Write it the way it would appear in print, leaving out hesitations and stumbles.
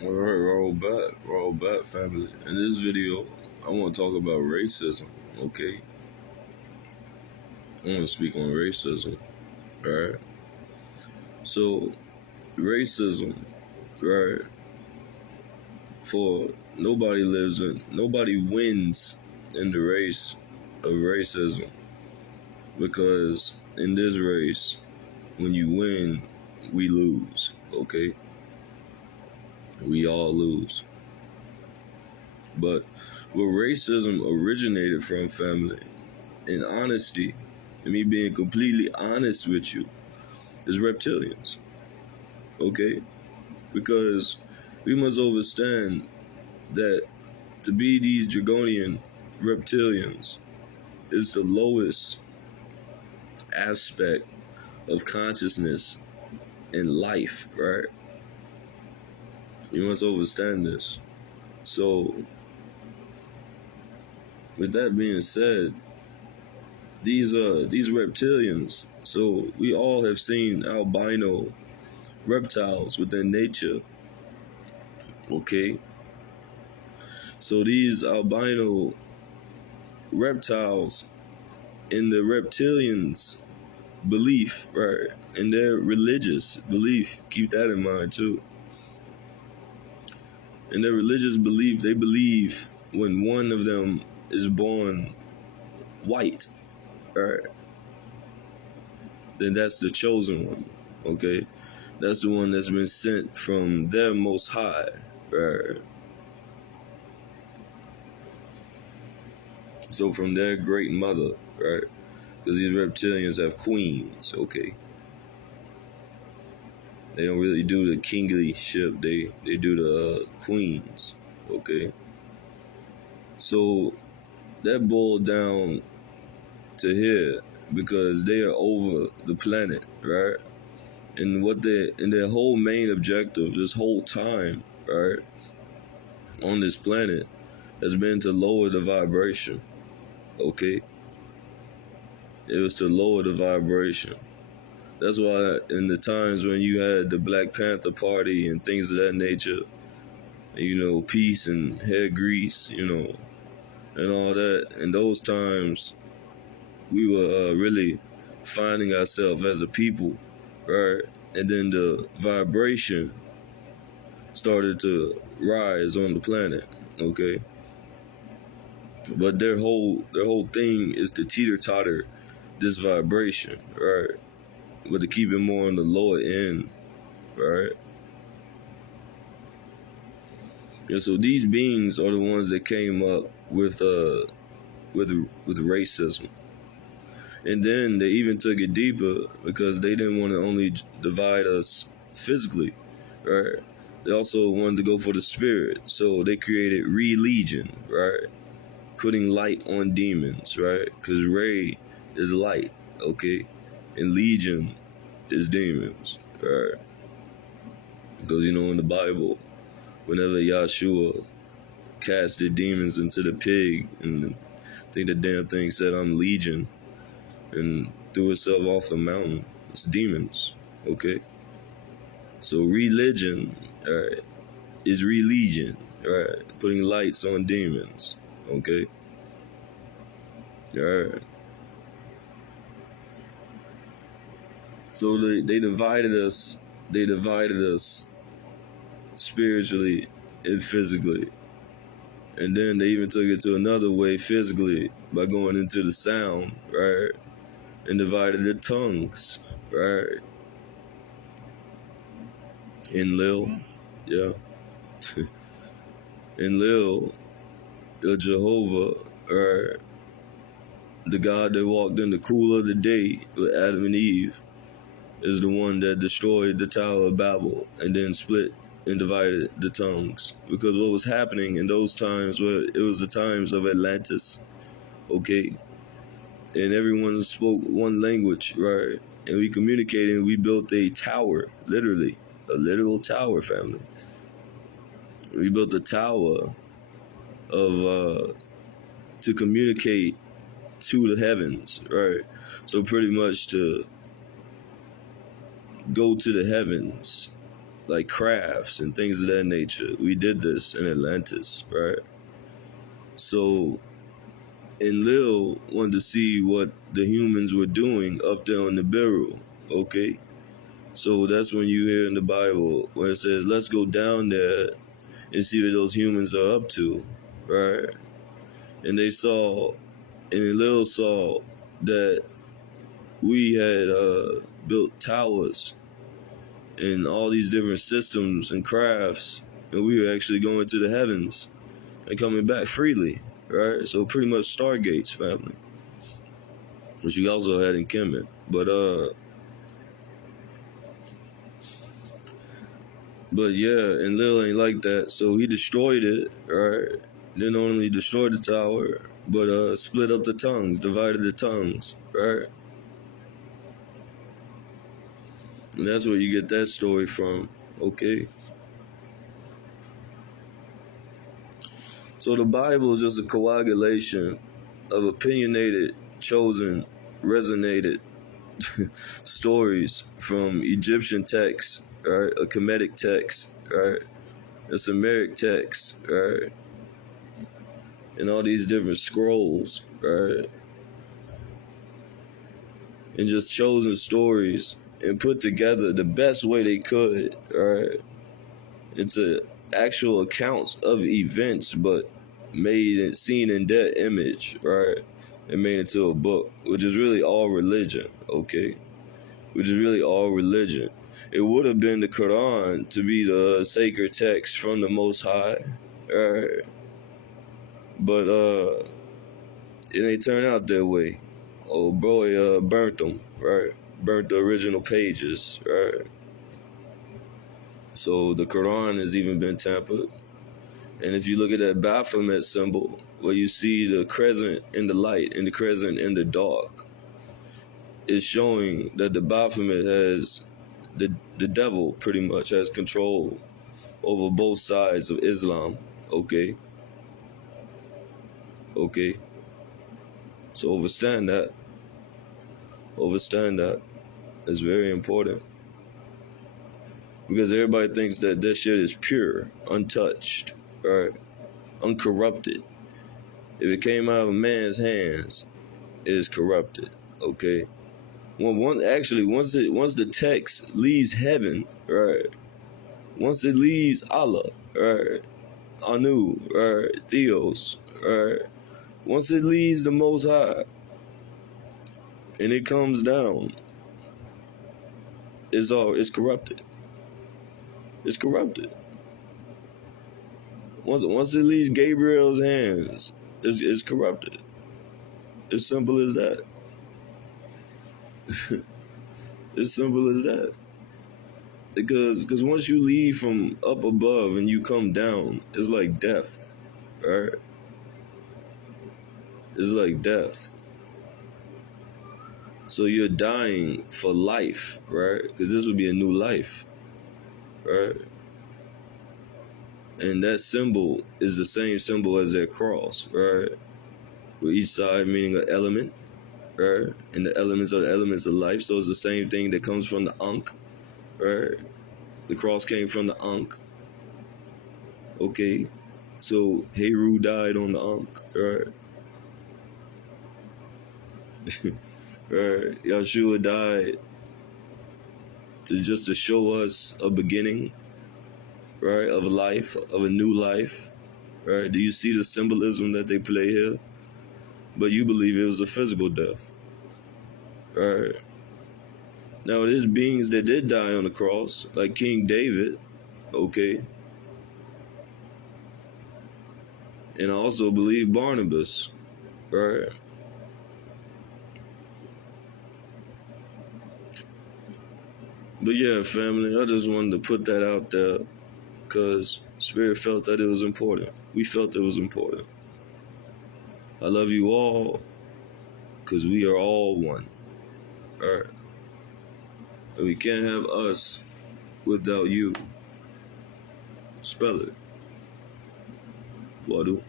Alright, roll back, family. In this video, I want to talk about racism, okay? I want to speak on racism, alright? So, racism, right? For nobody wins in the race of racism because in this race, when you win, we lose, okay? We all lose. But where racism originated from, family, in honesty, and me being completely honest with you, is reptilians, okay? Because we must understand that to be these draconian reptilians is the lowest aspect of consciousness in life, right? You must understand this. So, with that being said, these reptilians, so we all have seen albino reptiles within nature, okay? So these albino reptiles in the reptilians' belief, right, in their religious belief, keep that in mind too. In their religious belief, they believe when one of them is born white, right, then that's the chosen one, okay? That's the one that's been sent from their most high, right? So from their great mother, right? Because these reptilians have queens, okay? They don't really do the kinglyship, they do the queens, okay? So that boiled down to here because they are over the planet, right? And their whole main objective this whole time, right, on this planet has been to lower the vibration, okay? It was to lower the vibration. That's why in the times when you had the Black Panther Party and things of that nature, peace and hair grease, and all that, in those times, we were really finding ourselves as a people, right? And then the vibration started to rise on the planet, okay? But their whole thing is to teeter-totter this vibration, right? But to keep it more on the lower end, right? And so these beings are the ones that came up with racism. And then they even took it deeper because they didn't want to only divide us physically, right? They also wanted to go for the spirit. So they created religion, right? Putting light on demons, right? Because Ray is light, okay? And Legion is demons, right? Because, in the Bible, whenever Yahshua casted demons into the pig, and I think the damn thing said, "I'm Legion," and threw itself off the mountain, it's demons, okay? So religion, right, is religion, right? Putting lights on demons, okay? Alright. So they divided us spiritually and physically. And then they even took it to another way physically by going into the sound, right? And divided the tongues, right? Enlil, yeah. Enlil, Jehovah, right? The God that walked in the cool of the day with Adam and Eve is the one that destroyed the Tower of Babel and then split and divided the tongues. Because what was happening in those times, it was the times of Atlantis, okay? And everyone spoke one language, right? And we communicated and we built a tower, literally, a literal tower, family. We built a tower to communicate to the heavens, right? So pretty much to go to the heavens like crafts and things of that nature. We did this in Atlantis, right? So Enlil wanted to see what the humans were doing up there on the barrel, okay? So that's when you hear in the Bible where it says, let's go down there and see what those humans are up to, right? And they saw, and Enlil saw that we had built towers and all these different systems and crafts, and we were actually going to the heavens and coming back freely, right? So pretty much Stargates, family, which we also had in Kemet. But yeah, and Lil ain't like that, so he destroyed it, right? Didn't only destroy the tower, but split up the tongues, divided the tongues, right? And that's where you get that story from, okay? So the Bible is just a coagulation of opinionated, chosen, resonated stories from Egyptian texts, right? A Kemetic text, right? A Sumeric text, right? And all these different scrolls, right? And just chosen stories and put together the best way they could, right? Into actual accounts of events, but made and seen in their image, right? And made into a book, which is really all religion, okay? Which is really all religion. It would have been the Quran to be the sacred text from the Most High, right? But it ain't turn out that way. Oh boy, burnt them, right? Burnt the original pages, right? So the Quran has even been tampered. And if you look at that Baphomet symbol, where you see the crescent in the light and the crescent in the dark, it's showing that the Baphomet has the devil pretty much has control over both sides of Islam. Okay. Okay. So overstand that. Overstand that. It's very important. Because everybody thinks that this shit is pure, untouched, right? Uncorrupted. If it came out of a man's hands, it is corrupted. Okay. Once the text leaves heaven, right? Once it leaves Allah, right? Anu, right? Theos, right? Once it leaves the Most High and it comes down, it's corrupted. It's corrupted. Once it leaves Gabriel's hands, it's corrupted. As simple as that. As simple as that. Because once you leave from up above and you come down, it's like death, right? It's like death. So you're dying for life, right? Because this would be a new life, right? And that symbol is the same symbol as that cross, right? With each side meaning an element, right? And the elements are the elements of life. So it's the same thing that comes from the Ankh, right? The cross came from the Ankh. Okay. So Heru died on the Ankh, right? Right. Yahshua died to show us a beginning, right? Of life, of a new life. Right? Do you see the symbolism that they play here? But you believe it was a physical death. Right? Now there's beings that did die on the cross, like King David, okay? And I also believe Barnabas, right? But yeah, family, I just wanted to put that out there because Spirit felt that it was important. We felt it was important. I love you all because we are all one, right? And we can't have us without you. Spell it. Wadu.